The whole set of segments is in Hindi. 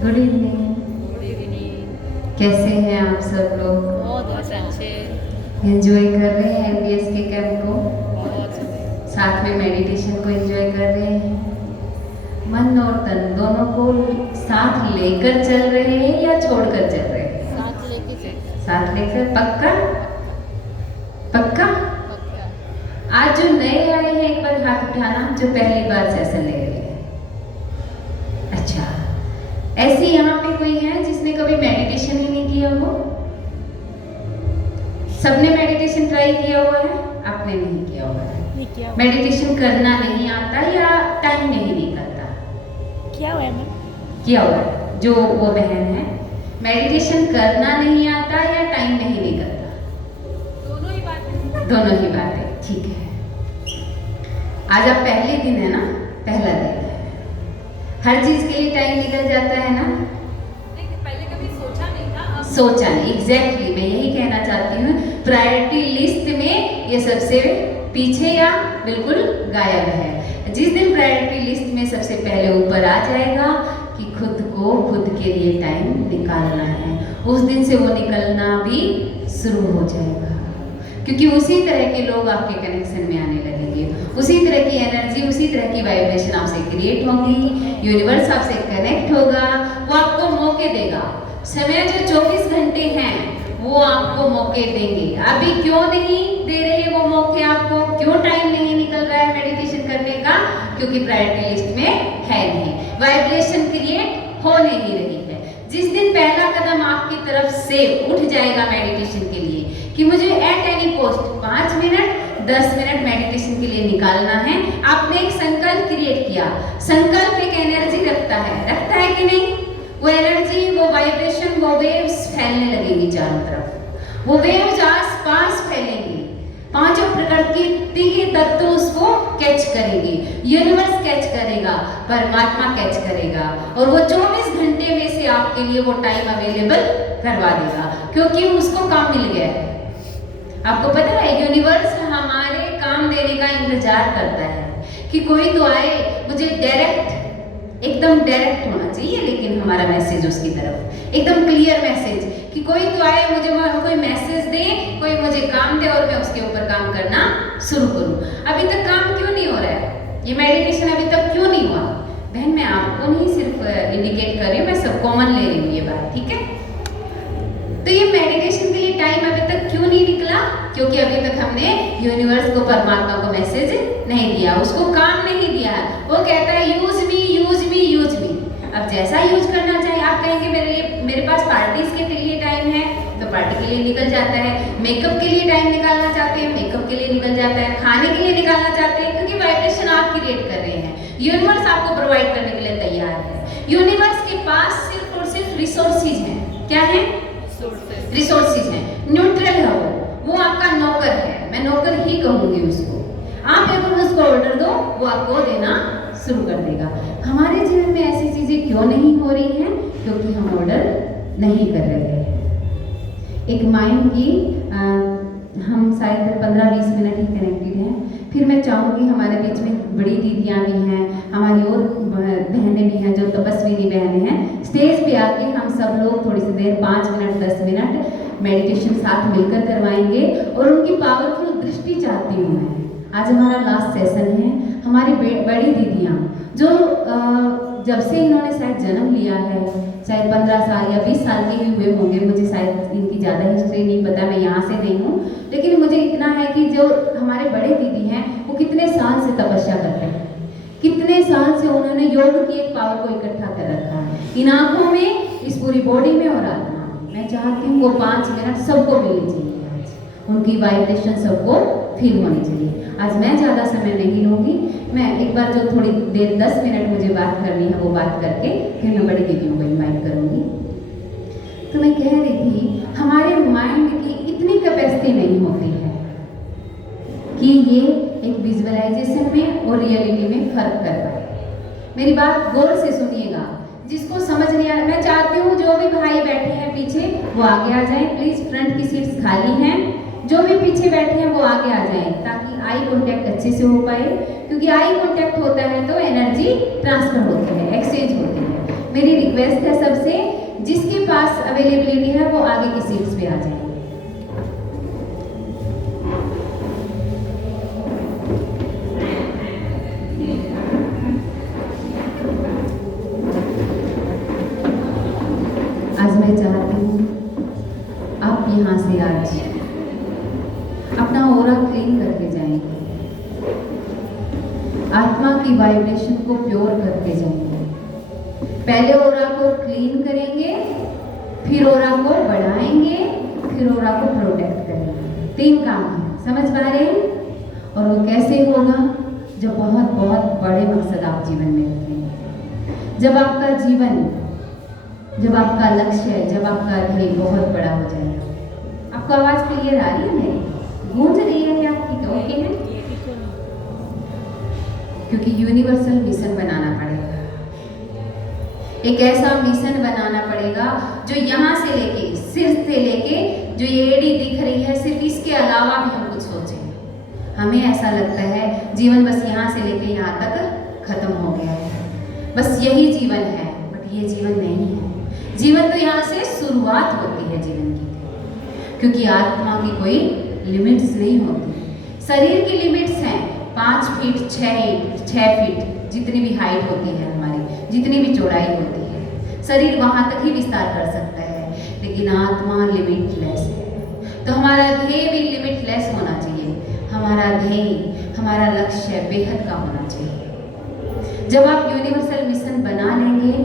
Good evening. Good evening. कैसे हैं आप सब लोग? बहुत अच्छे। एंजॉय कर रहे हैं एमबीएस के कैंप को? बहुत साथ में मेडिटेशन को एंजॉय कर रहे हैं? मन और तन दोनों को साथ लेकर चल रहे हैं या छोड़कर चल रहे हैं? साथ लेके चल। साथ लेकर। पक्का? पक्का? पक्का। आज जो नए आए हैं एक बार हाथ उठाना, जो पहली बार सेशन ले रहे हैं। अच्छा, ऐसे यहाँ पे कोई है जिसने कभी मेडिटेशन ही नहीं किया हो? सबने मेडिटेशन ट्राई किया हुआ है? आपने नहीं किया हुआ है? नहीं किया। मेडिटेशन करना नहीं आता या टाइम नहीं निकलता? क्या हुआ है? किया हुआ है। जो वो बहन है, मेडिटेशन करना नहीं आता या टाइम नहीं निकलता? दोनों ही बातें। दोनों ही बातें। ठीक है, आज आप पहले दिन है ना, पहला दिन है, हर चीज के लिए टाइम निकल जाता है ना? पहले कभी सोचा नहीं था। सोचा नहीं, एग्जैक्टली मैं यही कहना चाहती हूँ। प्रायोरिटी लिस्ट में ये सबसे पीछे या बिल्कुल गायब है। जिस दिन प्रायोरिटी लिस्ट में सबसे पहले ऊपर आ जाएगा कि खुद को खुद के लिए टाइम निकालना है, उस दिन से वो निकलना भी शुरू हो जाएगा, क्योंकि उसी तरह के लोग आपके कनेक्शन में आने लगेंगे, उसी तरह की एनर्जी, उसी तरह की वाइब्रेशन आपसे क्रिएट होगी, यूनिवर्स आपसे कनेक्ट होगा, वो आपको मौके देगा। समय जो 24 घंटे हैं वो आपको मौके देंगे। अभी क्यों नहीं दे रहे वो मौके आपको? क्यों टाइम नहीं निकल रहा है मेडिटेशन करने का? क्योंकि प्रायोरिटी लिस्ट में है नहीं, वाइब्रेशन क्रिएट हो नहीं रही है। जिस दिन पहला कदम आपकी तरफ से उठ जाएगा मेडिटेशन के लिए कि मुझे at any cost 5 minute 10 minute meditation के लिए निकालना है, आपने एक संकल्प क्रिएट किया। संकल्प एक एनर्जी रखता है कि नहीं? वो एनर्जी, वो वाइब्रेशन, वो वेव्स फैलने लगेंगी चारों तरफ। वो वेव्स आस-पास फैलेंगी, पांचों प्रकृति के तत्व उसको कैच करेंगे, यूनिवर्स कैच करेगा, परमात्मा कैच करेगा, और वो 24 घंटे में से आपके लिए वो टाइम अवेलेबल करवा देगा, क्योंकि उसको काम मिल गया है। आपको पता है यूनिवर्स हमारे काम देने का इंतजार करता है कि कोई तो आए, मुझे डायरेक्ट, एकदम डायरेक्ट होना चाहिए, लेकिन हमारा मैसेज उसकी तरफ एकदम क्लियर मैसेज कि कोई तो आए, मुझे कोई मैसेज दे, कोई मुझे काम दे और मैं उसके ऊपर काम करना शुरू करूं। अभी तक काम क्यों नहीं हो रहा है? ये मेडिटेशन अभी तक क्यों नहीं हुआ? बहन, मैं आपको नहीं सिर्फ इंडिकेट कर रही हूँ, मैं सब कॉमन ले रही हूँ ये बात, ठीक है? तो ये मेडिटेशन के लिए टाइम अभी तक क्यों नहीं निकला? क्योंकि अभी तक हमने यूनिवर्स को, परमात्मा को मैसेज नहीं दिया, उसको काम नहीं दिया। वो कहता है use me, use me, use me. अब जैसा यूज करना चाहे, आप कहेंगे मेरे पास पार्टीज के लिए टाइम है, तो पार्टी के लिए निकल जाता है। मेकअप के लिए टाइम निकालना चाहते हैं, मेकअप के लिए निकल जाता है। खाने के लिए निकालना चाहते हैं, क्योंकि वाइब्रेशन आप क्रिएट कर रहे हैं, यूनिवर्स आपको प्रोवाइड करने के लिए तैयार है। यूनिवर्स के पास सिर्फ और सिर्फ रिसोर्सेज हैं। क्या है? रिसोर्सेज हैं। न्यूट्रल है वो आपका नौकर है, मैं नौकर ही कहूंगी उसको। आप अगर उसको ऑर्डर दो, वो आपको देना शुरू कर देगा। हमारे जीवन में ऐसी चीजें क्यों नहीं हो रही हैं? क्योंकि हम ऑर्डर नहीं कर रहे हैं। एक माइंड की हम शायद 15-20 मिनट ही कनेक्टेड हैं। फिर मैं चाहूँगी, हमारे बीच में बड़ी दीदियाँ भी हैं, हमारी और बहनें भी हैं जो तपस्विनी बहनें हैं, स्टेज पे आके हम सब लोग थोड़ी सी देर 5 मिनट 10 मिनट मेडिटेशन साथ मिलकर करवाएंगे, और उनकी पावरफुल दृष्टि चाहती हूँ मैं। आज हमारा लास्ट सेशन है। हमारी बड़ी दीदियाँ जो जब से इन्होंने शायद जन्म लिया है, शायद 15 साल या 20 साल के ही हुए होंगे, मुझे शायद इनकी ज़्यादा हिस्ट्री नहीं पता, मैं यहाँ से नहीं हूँ, लेकिन मुझे इतना है कि जो हमारे बड़े दीदी हैं वो कितने साल से तपस्या करते हैं, कितने साल से उन्होंने योग की एक पावर को इकट्ठा कर रखा है इन आँखों में, इस पूरी बॉडी में और आत्मा में। मैं चाहती हूँ वो 5 मिनट सबको मिलनी चाहिए, आज उनकी वाइब्रेशन सबको फील होनी चाहिए। आज मैं ज़्यादा समय नहीं लूँगी, मैं एक बार जो थोड़ी देर 10 मिनट मुझे बात करनी है वो बात करके फिर मैं बड़ी दीदियों को इन्वाइट करूँगी। तो मैं कह रही थी, हमारे माइंड की इतनी कैपेसिटी नहीं होती है कि ये एक विजुअलाइजेशन में और रियलिटी में फर्क कर पाए। मेरी बात गौर से सुनिएगा, जिसको समझ नहीं आ रहा, मैं चाहती हूँ जो भी भाई बैठे हैं पीछे वो आगे आ जाएं प्लीज। फ्रंट की सीट्स खाली हैं, जो भी पीछे बैठे हैं वो आगे आ जाएं, ताकि आई कांटेक्ट अच्छे से हो पाए, क्योंकि आई कांटेक्ट होता है तो एनर्जी ट्रांसफर होती है, एक्सचेंज होती है। मेरी रिक्वेस्ट है सबसे, जिसके पास अवेलेबिलिटी है वो आगे की सीट्स पे आ जाए। आज मैं चाहती हूँ आप यहाँ से आज अपना ऑरा क्लीन करके जाएंगे, आत्मा की वाइब्रेशन को प्योर करके जाएंगे। पहले ऑरा को क्लीन करेंगे, फिर ऑरा को बढ़ाएंगे, फिर ऑरा को प्रोटेक्ट करेंगे। 3 काम है, समझ पा रहे हैं? और वो कैसे होगा? जब बहुत बहुत बड़े मकसद आप जीवन में रखेंगे, जब आपका जीवन, जब आपका लक्ष्य है, जब आपका ध्येय बहुत बड़ा हो जाएगा। आपको आवाज क्लियर आ रही है मेरी? गूंज रही है क्या? ठीक है, ओके है? क्योंकि यूनिवर्सल मिशन बनाना पड़ेगा, एक ऐसा मिशन बनाना पड़ेगा जो यहाँ से लेके, सिर से लेके जो ये एड़ी दिख रही है, सिर्फ इसके अलावा भी हम कुछ सोचें। हमें ऐसा लगता है जीवन बस यहाँ से लेके यहाँ तक खत्म हो गया है, बस यही जीवन है, बट ये जीवन नहीं है। जीवन तो यहाँ से शुरुआत होती है जीवन की, क्योंकि आत्मा की कोई लिमिट्स नहीं होती। शरीर की लिमिट्स हैं 5 फीट, 6 फीट, जितनी भी हाइट होती है हमारी, जितनी भी चौड़ाई होती है, शरीर वहाँ तक ही विस्तार कर सकता है, लेकिन आत्मा लिमिटलेस है। तो हमारा ध्येय भी लिमिटलेस होना चाहिए। हमारा ध्येय, हमारा लक्ष्य बेहद का होना चाहिए। जब आप यूनिवर्सल मिशन बना लेंगे,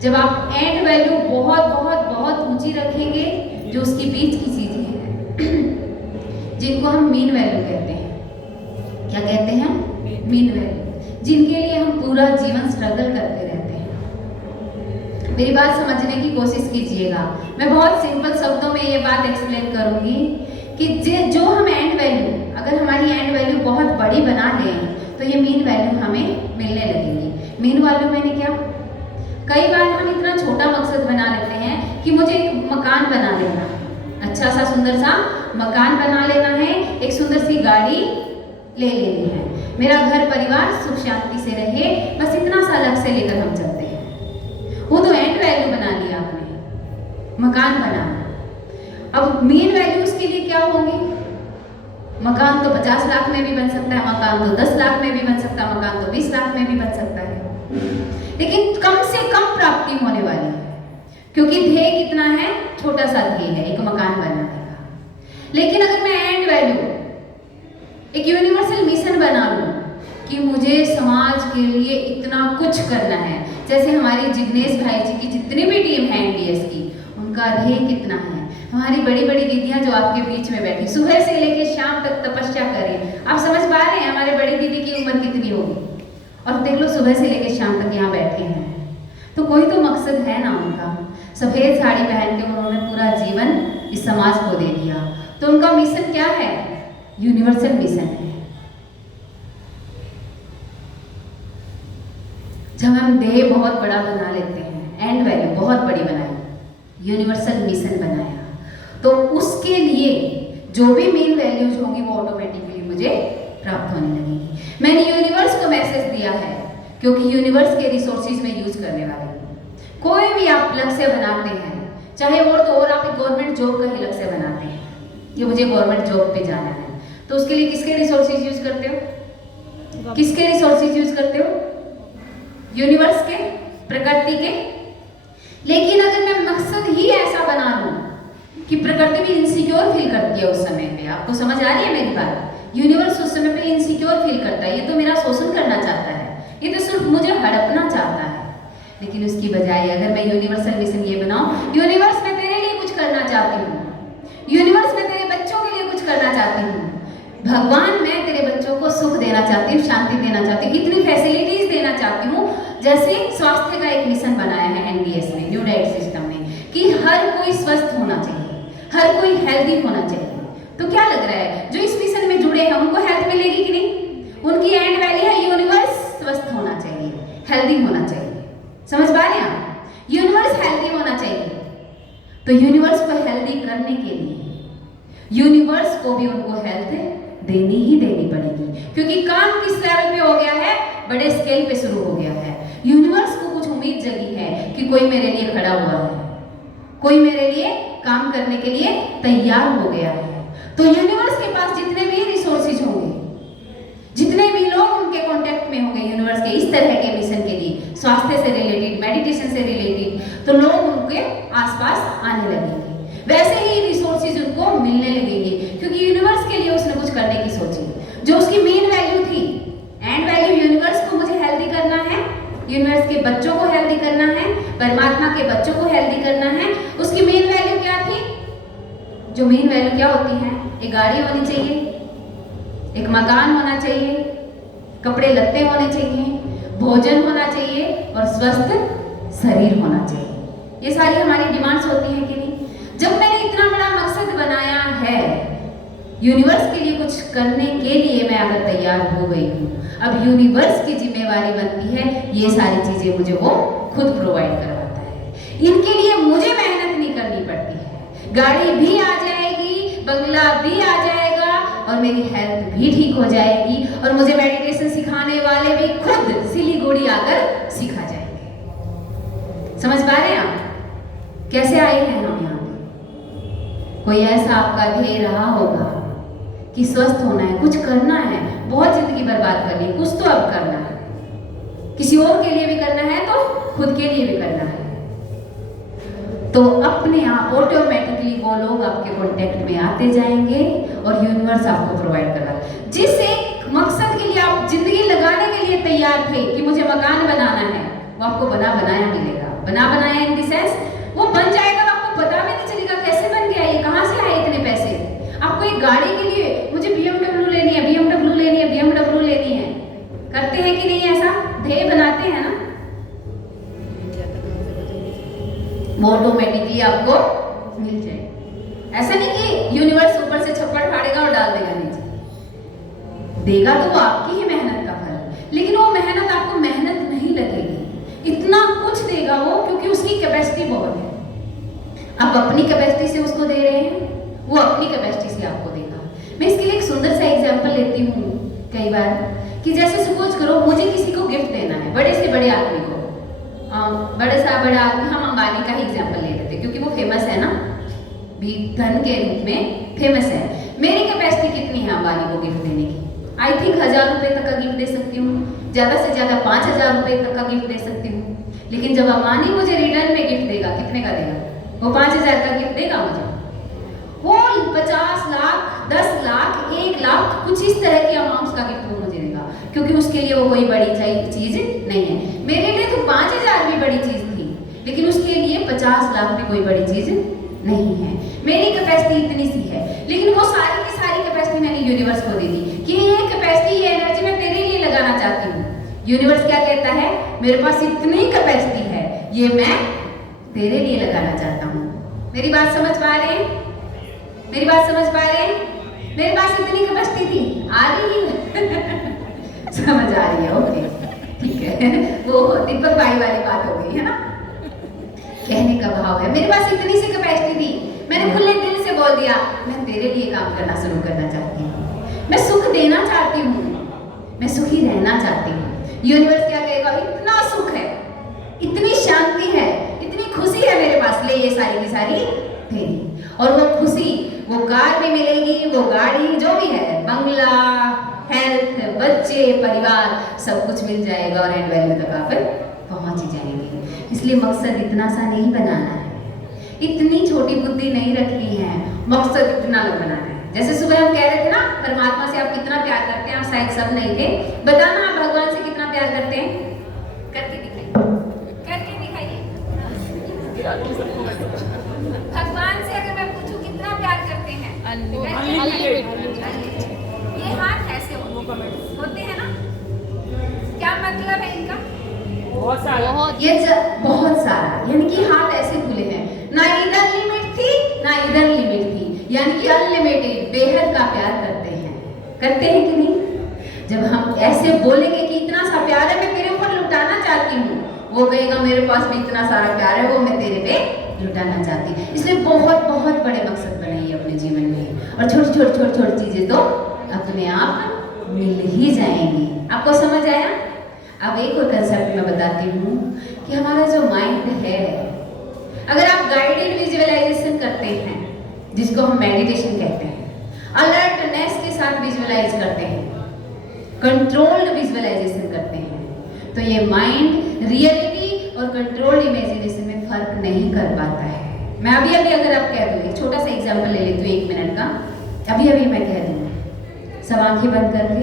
जब आप एंड वैल्यू बहुत बहुत बहुत ऊंची रखेंगे, जो उसकी बीच की चीजें हैं जिनको हम मीन वैल्यू कहते हैं। क्या कहते हैं? मीन वैल्यू, जिनके लिए हम पूरा जीवन स्ट्रगल करते रहते हैं। मेरी बात समझने की कोशिश कीजिएगा। मैं बहुत सिंपल शब्दों में ये बात एक्सप्लेन करूंगी कि जो हम एंड वैल्यू, अगर हमारी एंड वैल्यू बहुत बड़ी बना लें तो ये मीन वैल्यू हमें मिलने लगेगी। मीन वैल्यू मैंने क्या, कई बार हम इतना छोटा मकसद बना लेते हैं कि मुझे एक मकान बना लेना, अच्छा सा सुंदर सा मकान बना लेना है, एक सुंदर सी गाड़ी ले लेनी है, मेरा घर परिवार सुख शांति से रहे, बस इतना सा लक्ष्य लेकर हम चलते हैं। वो तो एंड वैल्यू बना लिया आपने, मकान बना। अब मेन वैल्यूज के लिए क्या होंगी? मकान तो 50 लाख में भी बन सकता है, मकान तो 10 लाख में भी बन सकता है, मकान तो 20 लाख में भी बन सकता है, लेकिन कम से कम प्राप्ति होने वाली है, क्योंकि ध्येय कितना है? छोटा सा ध्येय है, एक मकान बनाने का। लेकिन अगर मैं एंड वैल्यू, एक यूनिवर्सल मिशन बना लूं कि मुझे समाज के लिए इतना कुछ करना है, जैसे हमारी जिग्नेश भाई जी की जितनी भी टीम है एनडीएस की, उनका ध्येय कितना है। हमारी बड़ी बड़ी दीदियां जो आपके बीच में बैठी, सुबह से लेकर शाम तक तपस्या करें। आप समझ पा रहे हैं हमारे बड़ी दीदी की उम्र कितनी होगी? और देख लो सुबह से लेकर शाम तक यहाँ बैठे हैं, तो कोई तो मकसद है ना उनका। सफेद साड़ी पहन के उन्होंने पूरा जीवन इस समाज को दे दिया, तो उनका मिशन क्या है? यूनिवर्सल मिशन है। जब हम ध्येय बहुत बड़ा बना लेते हैं, एंड वैल्यू बहुत बड़ी बनाई, यूनिवर्सल मिशन बनाया, तो उसके लिए जो भी मेन वैल्यूज होंगी वो ऑटोमेटिकली मुझे प्राप्त होने लगेगी। मैंने यूनिवर्स को मैसेज दिया है, क्योंकि यूनिवर्स के रिसोर्सेज में यूज करने वाले हैं। कोई भी आप लक्ष्य बनाते हैं, चाहे और आप एक गवर्नमेंट जॉब का ही लक्ष्य बनाते हैं कि मुझे गवर्नमेंट जॉब पे जाना है, तो उसके लिए किसके रिसोर्सेज यूज करते हो? किसके रिसोर्सेज यूज करते हो? यूनिवर्स के, प्रकृति के। लेकिन अगर मैं मकसद ही ऐसा बना लूं कि प्रकृति भी इनसिक्योर फील करती है उस समय पे, आपको समझ आ रही है मेरी बात? यूनिवर्स उस समय पे इनसिक्योर फील करता है, ये तो मेरा शोषण करना चाहता है, ये तो सिर्फ मुझे हड़पना चाहता है। लेकिन उसकी बजाय अगर मैं यूनिवर्सल मिशन ये बनाऊं, यूनिवर्स मैं तेरे लिए कुछ करना चाहती हूँ, यूनिवर्स मैं तेरे बच्चों के लिए कुछ करना चाहती हूँ, भगवान मैं तेरे बच्चों को सुख देना चाहती हूँ, शांति देना चाहती हूँ, इतनी फैसिलिटीज देना चाहती हूँ। जैसे स्वास्थ्य का एक मिशन बनाया है एनडीएस में, न्यू डाइट सिस्टम में, कि हर कोई स्वस्थ होना चाहिए, हर कोई हेल्दी होना चाहिए। तो क्या लग रहा है जो इस मिशन में जुड़े हैं उनको हेल्थ मिलेगी कि नहीं? उनकी एंड वैल्यू है यूनिवर्स स्वस्थ होना चाहिए, हेल्दी होना चाहिए। समझ पा रहे हैं आप? यूनिवर्स हेल्दी होना चाहिए, तो यूनिवर्स को हेल्दी करने के लिए यूनिवर्स को भी उनको हेल्थ देनी ही देनी पड़ेगी, क्योंकि काम किस लेवल पे हो गया है? बड़े स्केल पे शुरू हो गया है। यूनिवर्स को कुछ उम्मीद जगी है कि कोई मेरे लिए खड़ा हुआ है, कोई मेरे लिए काम करने के लिए तैयार हो गया है। तो यूनिवर्स के पास जितने भी रिसोर्सेज होंगे, जितने भी लोग उनके कांटेक्ट में होंगे यूनिवर्स के इस तरह के मिशन के लिए, स्वास्थ्य से रिलेटेड, मेडिटेशन से रिलेटेड, तो लोग उनके आसपास आने लगेंगे। वैसे ही रिसोर्सेज उनको मिलने लगेंगे, क्योंकि यूनिवर्स के लिए उसने कुछ करने की सोची। जो उसकी मेन वैल्यू थी, एंड वैल्यू, यूनिवर्स को मुझे हेल्दी करना है, यूनिवर्स के बच्चों को हेल्दी करना है, परमात्मा के बच्चों को हेल्दी करना है। उसकी मेन वैल्यू क्या थी? जो मेन वैल्यू क्या होती है? एक गाड़ी होनी चाहिए, एक मकान होना चाहिए, कपड़े लत्ते होने चाहिए, भोजन होना चाहिए और स्वस्थ शरीर होना चाहिए। ये सारी हमारी डिमांड्स होती हैं कि नहीं? जब मैंने इतना बड़ा मकसद बनाया है, यूनिवर्स के लिए कुछ करने के लिए मैं अगर तैयार हो गई हूँ, अब यूनिवर्स की जिम्मेवारी बनती है ये सारी चीजें मुझे वो खुद प्रोवाइड करवाता है। इनके लिए मुझे मेहनत नहीं करनी पड़ती है। गाड़ी भी आ जाएगी, बंगला भी आ जाएगा और मेरी हेल्थ भी ठीक हो जाएगी और मुझे मेडिटेशन सिखाने वाले भी खुद सिलीगुड़ी आकर सिखा जाएंगे। समझ पा रहे हैं आप कैसे आए हैं हम यहाँ पे? कोई ऐसा आपका ध्येय रहा होगा कि स्वस्थ होना है, कुछ करना है, बहुत जिंदगी बर्बाद करनी है, कुछ तो अब करना है, किसी और के लिए भी करना है तो खुद के लिए भी करना है। तो अपने आप ऑटोमेटिकली वो लोग आपके कांटेक्ट में आते जाएंगे और यूनिवर्स आपको प्रोवाइड करा। जिस एक मकसद के लिए आप जिंदगी लगाने के लिए तैयार थे कि मुझे मकान बनाना है, वो आपको बना बनाया मिलेगा। बना बनाया इन द सेंस वो बन जाएगा, आपको पता भी नहीं चलेगा कैसे बन गया, ये कहाँ से आए इतने पैसे। आपको एक गाड़ी के लिए मुझे BMW लेनी है, BMW लेनी है, BMW लेनी है, करते हैं कि नहीं? ऐसा ध्येय बनाते हैं ना, वो ऑटोमेटिकली आपको मिल जाए। ऐसा नहीं कि यूनिवर्स ऊपर से छप्पड़ फाड़ेगा और डाल देगा नीचे। देगा तो वो आपकी ही मेहनत का फल, लेकिन वो मेहनत आपको मेहनत नहीं लगेगी। इतना कुछ देगा वो, क्योंकि उसकी कैपेसिटी बहुत है। आप अपनी कैपेसिटी से उसको दे रहे हैं, वो अपनी कैपेसिटी से आपको देगा। मैं इसके लिए एक सुंदर सा एग्जांपल लेती हूँ कई बार, कि जैसे सपोज करो मुझे किसी को गिफ्ट देना है, बड़े से बड़े आदमी को, बड़े सा बड़ा आदमी, हम अंबानी का ही एग्जांपल ले लेते क्योंकि वो फेमस है ना, भी धन के रूप में फेमस है। मेरी कैपेसिटी कितनी है अंबानी को गिफ्ट देने की? आई थिंक 1000 रुपए तक का गिफ्ट दे सकती हूँ, ज्यादा से ज्यादा 5000 रुपए तक का गिफ्ट दे सकती हूँ। लेकिन जब अंबानी मुझे रिटर्न में गिफ्ट देगा, कितने का देगा? वो 5000 का गिफ्ट देगा मुझे। वो 50 लाख, 10 लाख, 1 लाख, कुछ इस तरह के अमाउंट्स का गिफ्ट वो मुझे देगा, क्योंकि उसके लिए वो कोई बड़ी चीज नहीं है। मेरे लिए तो 5000 भी बड़ी चीज थी, लेकिन उसके लिए 50 लाख भी कोई बड़ी चीज नहीं है। मेरी कैपेसिटी इतनी सी है, लेकिन वो सारी की सारी कैपेसिटी मैंने यूनिवर्स को दे दी कि ये कैपेसिटी, ये एनर्जी मैं तेरे लिए लगाना चाहती हूँ। यूनिवर्स क्या कहता है? मेरे पास इतनी कैपेसिटी है, ये मैं तेरे लिए लगाना चाहता हूँ। मेरी बात समझ पा रहे हैं? मेरी बात समझ पा रहे हैं? मेरे पास इतनी कैपेसिटी थी, आ रही है समझ आ रही है? ओके, ठीक है। वो दीपक भाई वाली बात हो गई है ना, कहने का भाव है मेरे पास इतनी सी कैपेसिटी थी, मैंने खुले दिल से बोल दिया मैं तेरे लिए काम करना शुरू करना चाहती हूँ, मैं सुख देना चाहती हूँ, मैं सुखी रहना चाहती हूँ। यूनिवर्स क्या कहेगा? इतना सुख है, इतनी शांति है, इतनी खुशी है मेरे पास, ले ये सारी की सारी तेरी। और वो खुशी, वो कार भी मिलेगी, वो गाड़ी, जो भी है, बंगला, हेल्थ, बच्चे, परिवार, सब कुछ मिल जाएगा और एंड वैल्यू तक आप पहुंच ही जाएंगे। इसलिए मकसद इतना सा नहीं बनाना है, इतनी छोटी बुद्धि नहीं रखनी है, मकसद इतना बनाना है। जैसे सुबह हम कह रहे थे ना, परमात्मा से आप कितना प्यार करते हैं, आप शायद सब नहीं थे, बताना आप भगवान से कितना प्यार करते हैं? करके दिखाइए, करके दिखाइए। भगवान से अगर मैं पूछूं कितना प्यार करते हैं? ये हाथ ऐसे होते हैं ना, क्या मतलब है इनका? बहुत सारा, बहुत सारा, यानी कि हाथ ऐसे खुले हैं, ना इधर लिमिट थी ना इधर लिमिट थी, यानी कि अनलिमिटेड, बेहद का प्यार करते हैं कि नहीं? जब हम ऐसे बोलेंगे कि इतना सा प्यार है, मैं तेरे ऊपर लुटाना चाहती हूँ, वो कहेगा मेरे पास भी इतना सारा प्यार है, वो मैं तेरे पे लुटाना चाहती हूँ। इसलिए बहुत बहुत बड़े मकसद बनाइए अपने जीवन में, और छोटी चीजें तो अपने आप मिल ही जाएंगी। आपको समझ आया? अब एक और कंसेप्ट मैं बताती हूँ कि हमारा जो माइंड है, अगर आप गाइडेड विजुअलाइजेशन करते हैं, जिसको हम मेडिटेशन कहते हैं, अलर्टनेस के साथ विजुअलाइज करते हैं, कंट्रोल्ड विजुअलाइजेशन करते हैं, तो ये माइंड रियलिटी और कंट्रोल्ड इमेजिनेशन में फर्क नहीं कर पाता है। मैं अभी अगर आप कह दूँ, एक छोटा सा एग्जाम्पल ले लेती हूँ 1 मिनट का। अभी मैं कह दूँ, सब आंखें बंद करके,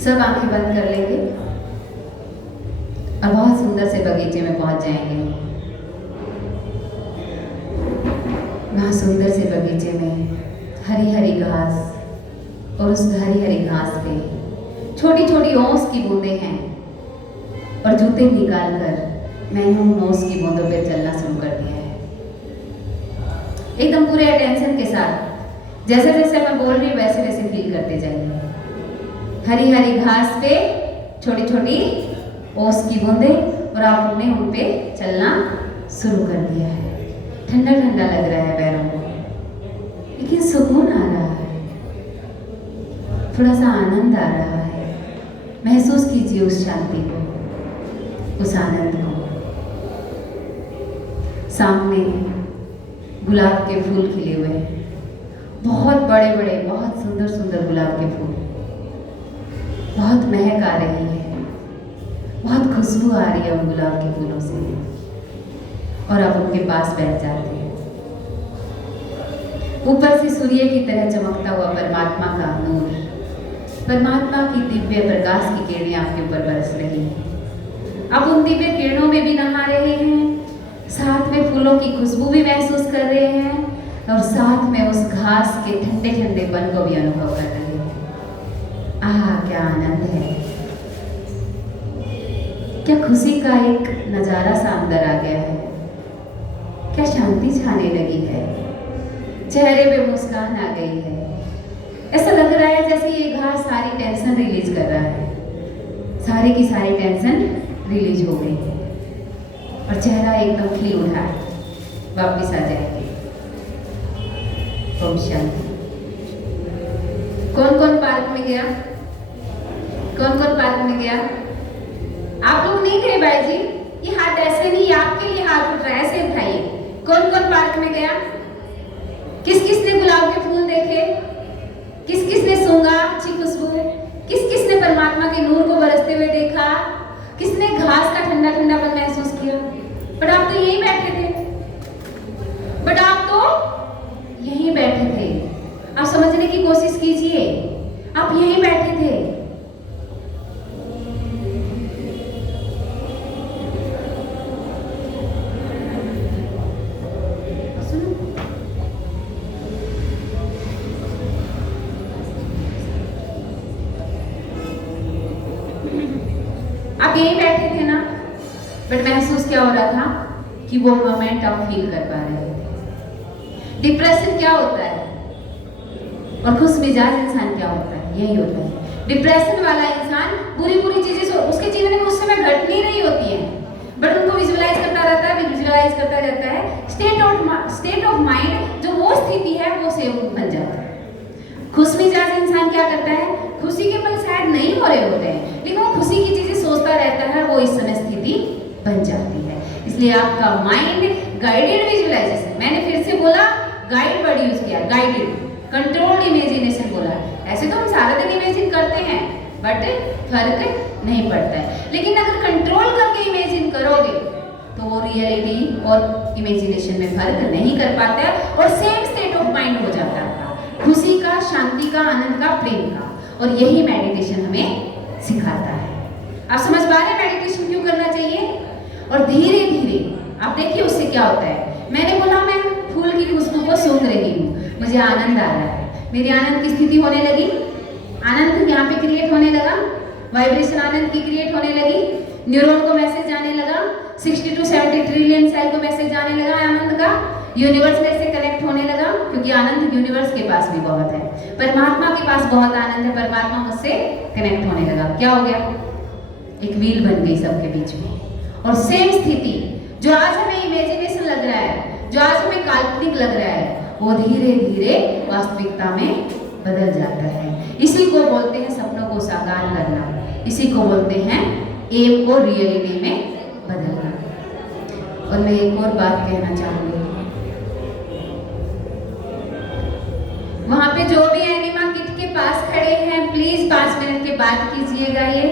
सब आंखें बंद कर लेंगे और बहुत सुंदर से बगीचे में पहुंच जाएंगे। वहाँ सुंदर से बगीचे में हरी हरी घास, और उस हरी हरी घास पे छोटी छोटी ओस की बूंदें हैं, और जूते निकाल कर मैंने उन ओस की बूंदों पे चलना शुरू कर दिया है, एकदम पूरे अटेंशन के साथ। जैसे जैसे मैं बोल रही हूँ वैसे वैसे फील करते जाइए। हरी हरी घास पे छोटी छोटी ओस की बूंदें, और आपने उन पे चलना शुरू कर दिया है। ठंडा ठंडा लग रहा है पैरों को, लेकिन सुकून आ रहा है, थोड़ा सा आनंद आ रहा है। महसूस कीजिए उस शांति को, उस आनंद को। सामने गुलाब के फूल खिले हुए हैं, बहुत बड़े बड़े, बहुत सुंदर सुंदर गुलाब के फूल, बहुत महक आ रही है, बहुत खुशबू आ रही है उन गुलाब के फूलों से, और आप उनके पास बैठ जाते हैं। ऊपर से सूर्य की तरह चमकता हुआ परमात्मा का नूर, परमात्मा की दिव्य प्रकाश की किरणें आपके ऊपर बरस रही हैं। आप उन दिव्य किरणों में भी नहा रहे हैं, साथ में फूलों की खुशबू भी महसूस कर रहे हैं, और साथ में उस घास के ठंडे ठंडेपन को भी अनुभव कर रहे हैं। आहा, क्या आनंद है, क्या खुशी का एक नजारा सा अंदर आ गया है, क्या शांति छाने लगी है, चेहरे पे मुस्कान आ गई है। ऐसा लग रहा है जैसे ये घास सारी टेंशन रिलीज कर रहा है, सारी की सारी टेंशन रिलीज हो गई है, और चेहरा एकदम खिल उठा है, वापिस आ जाएगी। ओम शांति। कौन कौन पार्क में गया? कौन कौन पार्क में गया? आप लोग नहीं गए भाई जी? ये हाथ ऐसे नहीं, आपके लिए हाथ उठ रहा है, ऐसे उठाइए। कौन कौन पार्क में गया? किस किस ने गुलाब के फूल देखे? किस किस ने सूंघा अच्छी खुशबू? किस किस ने परमात्मा के नूर को बरसते हुए देखा? किसने घास का ठंडा ठंडापन महसूस किया? बट आप तो यहीं बैठे थे, बट आप तो यहीं बैठे थे। आप समझने की कोशिश कीजिए, आप यहीं बैठे थे। आप यहीं बैठे थे ना, बट महसूस क्या हो रहा था कि वो मोमेंट आप फील कर पा रहे थे। डिप्रेशन क्या होता है और खुश मिजाज इंसान क्या होता है? यही होता है। डिप्रेशन वाला इंसान पूरी पूरी चीजें उसके जीवन में उस समय घट नहीं रही होती है, बट उनको विजुअलाइज करता रहता है, विजुअलाइज करता रहता है। स्टेट ऑफ माइंड जो वो स्थिति है वो सेव बन जाता है। खुश मिजाज इंसान क्या करता है? खुशी के पल शायद नहीं हो रहे होते हैं, लेकिन वो खुशी की चीजें सोचता रहता है, वो इस समय स्थिति बन जाती है। इसलिए आपका माइंड गाइडेड विजुअलाइजेशन, मैंने फिर से बोला गाइड वर्ड यूज किया, गाइडेड, कंट्रोल्ड इमेजिनेशन बोला। ऐसे तो हम सारा दिन इमेजिन करते हैं, बट फर्क नहीं पड़ता है। लेकिन अगर कंट्रोल करके इमेजिन करोगे तो वो रियलिटी और इमेजिनेशन में फर्क नहीं कर पाता है, और सेम स्टेट ऑफ माइंड हो जाता है, खुशी का, शांति का, आनंद का, प्रेम का। और यही मेडिटेशन हमें सिखाता है। आप समझ पा रहे हैं मेडिटेशन क्यों करना चाहिए? और धीरे धीरे आप देखिए उससे क्या होता है। मैंने बोला मैं फूल की खुशबू को सूंघ रही हूँ, मुझे आनंद आ रहा है, मेरी आनंद की स्थिति होने लगी, आनंद यहाँ पे क्रिएट होने लगा, वाइब्रेशन आनंद की क्रिएट होने लगी, न्यूरॉन को मैसेज जाने लगा, 60 to 70 ट्रिलियन सेल को मैसेज जाने लगा आनंद का, यूनिवर्स में से कनेक्ट होने लगा, क्योंकि आनंद यूनिवर्स के पास भी बहुत है, परमात्मा के पास बहुत आनंद है, परमात्मा मुझसे कनेक्ट होने लगा। क्या हो गया? एक व्हील बन गई सबके बीच में। और सेम स्थिति जो आज हमें इमेजिनेशन लग रहा है, जो आज हमें काल्पनिक लग रहा है, वो धीरे धीरे वास्तविकता में बदल जाता है। इसी को बोलते हैं सपनों को साकार करना, इसी को बोलते हैं एम को रियलिटी में बदलना। और मैं एक और बात कहना चाहूँगी, वहाँ पे जो भी एनिमा किट के पास खड़े हैं प्लीज 5 मिनट के बाद कीजिएगा ये।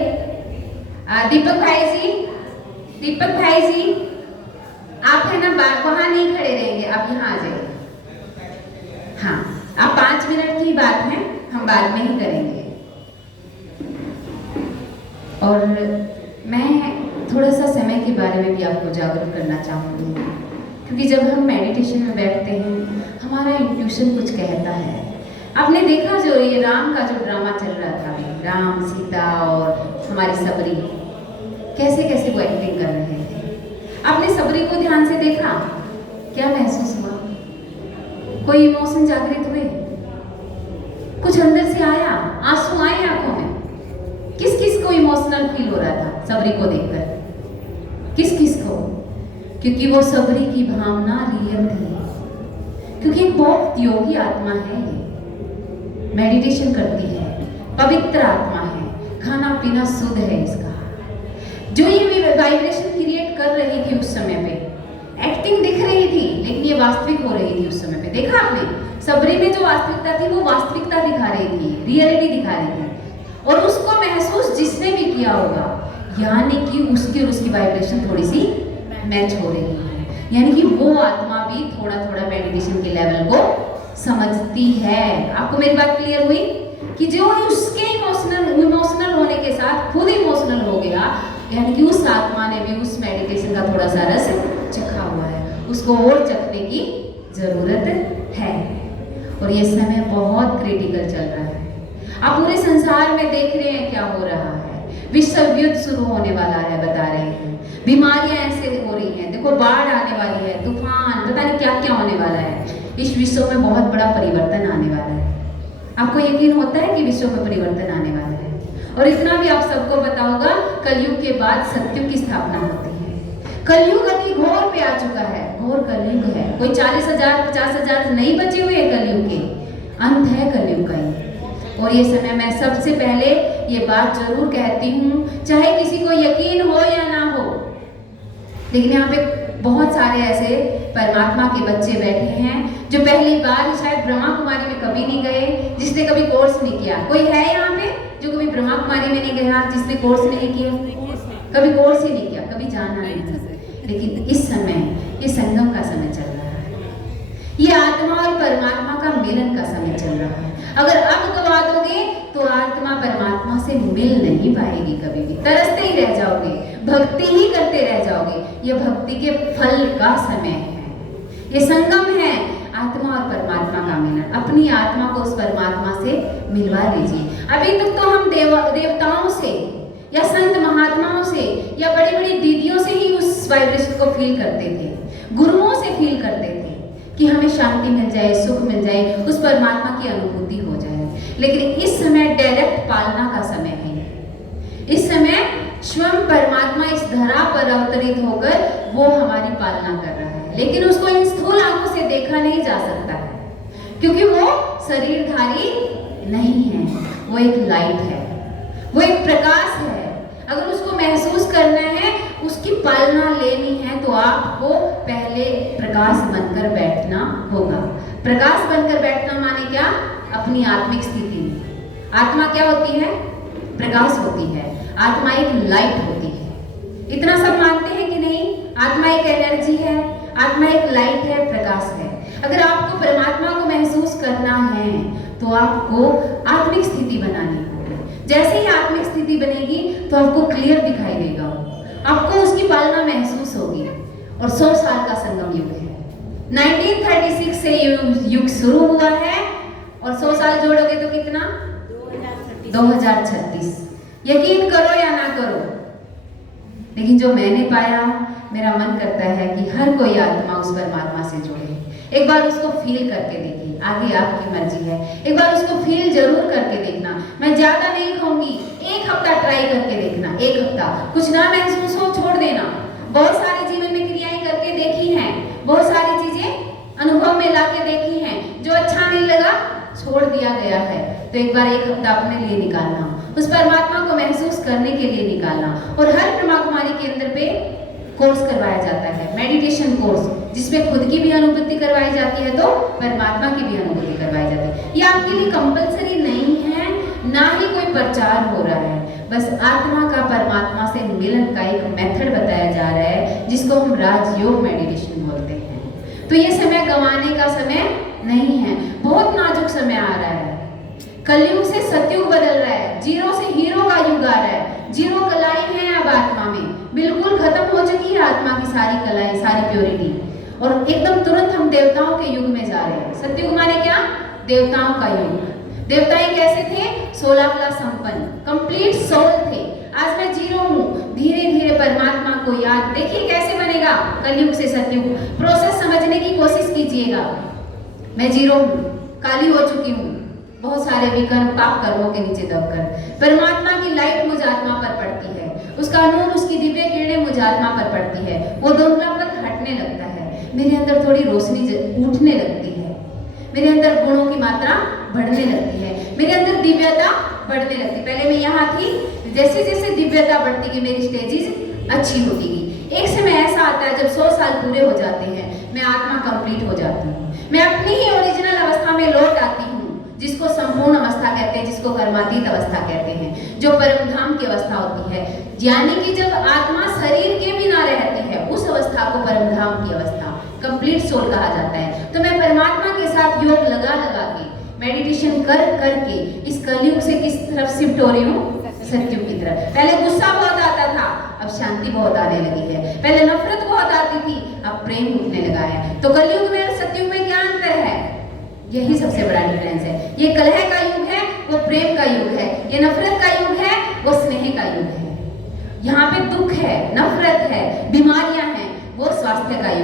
दीपक भाई जी आप है ना वहाँ नहीं खड़े रहेंगे, आप यहाँ आ जाइए। हाँ, आप 5 मिनट की बात है, हम बाद में ही करेंगे। और मैं थोड़ा सा समय के बारे में भी आपको जागरूक करना चाहूँगी, क्योंकि जब हम मेडिटेशन में बैठते हैं हमारा इंट्यूशन कुछ कहता है। आपने देखा जो ये राम का जो ड्रामा चल रहा था, राम सीता और हमारी सबरी, कैसे कैसे वो एक्टिंग कर रहे थे। आपने सबरी को ध्यान से देखा, क्या महसूस हुआ? कोई इमोशन जागृत हुए? कुछ अंदर से आया? आंसू आए आंखों में? किस किस को इमोशनल फील हो रहा था सबरी को देखकर? किस किस को? क्योंकि वो सबरी की भावना रियल थी, क्योंकि बहुत योगी आत्मा है ये, मेडिटेशन करती है, पवित्र आत्मा है, खाना पीना शुद्ध है इसका। जो ये वाइब्रेशन क्रिएट कर रही थी उस समय पे, एक्टिंग दिख रही थी लेकिन ये वास्तविक हो रही थी उस समय पे। देखा आपने, सबरी में जो वास्तविकता थी वो वास्तविकता दिखा रही थी, रियलिटी दिखा रही थी। और उसको महसूस जिसने भी किया होगा, यानी कि उसकी और उसकी वाइब्रेशन थोड़ी सी मैच हो रही है, यानी कि वो आत्मा भी थोड़ा थोड़ा मेडिटेशन के लेवल को समझती है। आपको मेरी बात क्लियर हुई? कि जो उसके इमोशनल होने के साथ खुद इमोशनल हो गया, यानी कि उस आत्मा ने भी उस मेडिटेशन का थोड़ा सा रस चखा हुआ है, उसको और चखने की जरूरत है। और ये समय बहुत क्रिटिकल चल रहा है। आप पूरे संसार में देख रहे हैं क्या हो रहा है, विश्व युद्ध शुरू होने वाला है, बता रहे हैं, बीमारियां ऐसे हो रही हैं, देखो बाढ़ आने वाली है, तूफान, पता नहीं क्या क्या होने वाला है। इस विश्व में बहुत बड़ा परिवर्तन आने वाला है। आपको यकीन होता है कि विश्व में परिवर्तन आने वाला है? और इतना भी आप सबको पता होगा, कलयुग के बाद सत्युग की स्थापना होती है। कलयुग अति घोर पे आ चुका है, घोर कलयुग है। कोई 40,000 50,000 नहीं बचे हुए कलयुग के, अंत है कलयुग का ही। और ये समय मैं सबसे पहले ये बात जरूर कहती हूँ, चाहे किसी को यकीन हो या ना हो, लेकिन यहाँ पे बहुत सारे ऐसे परमात्मा के बच्चे बैठे हैं जो पहली बार शायद ब्रह्मा कुमारी में कभी नहीं गए, जिसने कभी कोर्स नहीं किया। कोई है यहाँ पे जो कभी ब्रह्मा कुमारी में नहीं गया, जिसने कोर्स नहीं किया? कभी कोर्स ही नहीं किया, कभी जाना नहीं। लेकिन इस समय ये संगम का समय चल रहा है, ये आत्मा और परमात्मा का मिलन का समय चल रहा है। अगर अब गवा दोगे तो आत्मा परमात्मा से मिल नहीं पाएगी, कभी भी तरसते ही रह जाओगे, भक्ति ही करते रह जाओगे। ये भक्ति के फल का समय है, ये संगम है, आत्मा और परमात्मा का मिलन। अपनी आत्मा को उस परमात्मा से मिलवा लीजिए। अभी तक तो हम देवताओं से या संत महात्माओं से या बड़ी बड़ी दीदियों से ही उस वाइब्रेशन को फील करते थे, गुरुओं से फील करते थे कि हमें शांति मिल जाए, सुख मिल जाए, उस परमात्मा की अनुभूति हो जाए। लेकिन इस समय डायरेक्ट पालना का समय है। इस समय स्वयं परमात्मा इस धरा पर अवतरित होकर वो हमारी पालना कर रहा है, लेकिन उसको इन स्थूल आंखों से देखा नहीं जा सकता है, क्योंकि वो शरीरधारी नहीं है, वो एक लाइट है, वो एक प्रकाश है। अगर उसको महसूस करना है, उसकी पालना लेनी है, तो आपको पहले प्रकाश बनकर बैठना होगा। प्रकाश बनकर बैठना माने क्या? अपनी आत्मिक स्थिति में। आत्मा क्या होती है? प्रकाश होती है। आत्मा एक लाइट होती है। इतना सब मानते हैं कि नहीं? आत्मा एक एनर्जी है, आत्मा एक लाइट है, प्रकाश है। अगर आपको परमात्मा को महसूस करना है तो आपको आत्मिक स्थिति बनानी होगी। जैसे ही आत्मिक स्थिति बनेगी तो आपको क्लियर दिखाई देगा, आपको उसकी पालना महसूस होगी। और 100 साल का संगम युग है। 1936 से युग शुरू हुआ है और 100 साल जोड़ोगे तो कितना? 2036। यकीन करो या ना करो, लेकिन जो मैंने पाया, मेरा मन करता है कि हर कोई आत्मा उस परमात्मा से जुड़े। एक बार उसको फील करके देखिए, आगे आपकी मर्जी है। एक बार उसको फील जरूर करके देखना। मैं ज्यादा नहीं कहूंगी, 1 हफ्ता ट्राई करके देखना। 1 हफ्ता कुछ ना महसूस हो, छोड़ देना। बहुत सारे जीवन में क्रियाएं करके देखी हैं, बहुत सारी चीजें अनुभव में लाके देखी हैं, जो अच्छा नहीं लगा छोड़ दिया गया है। तो एक बार 1 हफ्ता अपने लिए निकालना, उस परमात्मा को महसूस करने के लिए निकालना। और हर ब्रह्मा कुमारी के अंदर पे कोर्स करवाया जाता है, मेडिटेशन कोर्स, जिसमें खुद की भी अनुभूति करवाई जाती है तो परमात्मा की भी अनुभूति करवाई जाती है। ये आपके लिए कंपलसरी नहीं है, ना ही कोई प्रचार हो रहा है, बस आत्मा का परमात्मा से मिलन का एक मेथड बताया जा रहा है, जिसको हम राजयोग मेडिटेशन बोलते हैं। तो ये समय गंवाने का समय नहीं है, बहुत नाजुक समय आ रहा है। कलयुग से सतयुग बदल रहा है, जीरो से हीरो का युग आ रहा है। जीरो कलाएं हैं अब आत्मा में, बिल्कुल खत्म हो चुकी है आत्मा की सारी कलाएं, सारी प्योरिटी, और एकदम तुरंत हम देवताओं के युग में जा रहे हैं। सतयुग माने क्या? देवताओं का युग। देवताएं कैसे थे? 16 कला संपन्न, कंप्लीट सोल थे। आज मैं जीरो हूँ, धीरे धीरे परमात्मा को याद, देखिए कैसे बनेगा कलयुग से सतयुग। प्रोसेस समझने की कोशिश कीजिएगा। मैं जीरो हूँ, काली हो चुकी हूँ, बहुत सारे विकर्म पाप कर्मों के नीचे दबकर। परमात्मा की लाइट मुझ आत्मा पर पड़ती है, उसका नूर, उसकी दिव्य किरणें मुझ आत्मा पर पड़ती है। वो धुंधलापन हटने लगता है, मेरे अंदर थोड़ी रोशनी उठने लगती है, मेरे अंदर गुणों की मात्रा बढ़ने लगती है, मेरे अंदर दिव्यता बढ़ने लगती। पहले मैं यहाँ थी, जैसे जैसे दिव्यता बढ़ती गई मेरी स्टेजेस अच्छी होती गई। एक समय ऐसा आता है जब 100 साल पूरे हो जाते हैं, मैं आत्मा कंप्लीट हो जाती हूँ, मैं अपनी ही ओरिजिनल अवस्था में लौट आती हूँ, जिसको संपूर्ण अवस्था कहते हैं, जिसको कर्मातीत अवस्था कहते हैं, जो परमधाम की अवस्था होती है। यानी कि जब आत्मा शरीर के बिना रहती है, उस अवस्था को परमधाम की अवस्था, कंप्लीट सोल कहा जाता है। तो मैं परमात्मा के साथ योग लगा लगा के, मेडिटेशन कर करके इस कलयुग से किस तरफ शिफ्ट हो रही हूँ? सतयुग की तरफ। पहले गुस्सा बहुत आता था, अब शांति बहुत आने लगी है। पहले नफरत बहुत आती थी, अब प्रेम उठने लगा है। तो कलयुग में और सतयुग में क्या अंतर है? यही सबसे बड़ा डिफरेंस है। ये कलह का युग है, वो प्रेम का युग है। ये नफरत का युग है, वो स्नेह का युग है। यहाँ पे दुख है, नफरत है, बीमारियां हैं, वो स्वास्थ्य का युग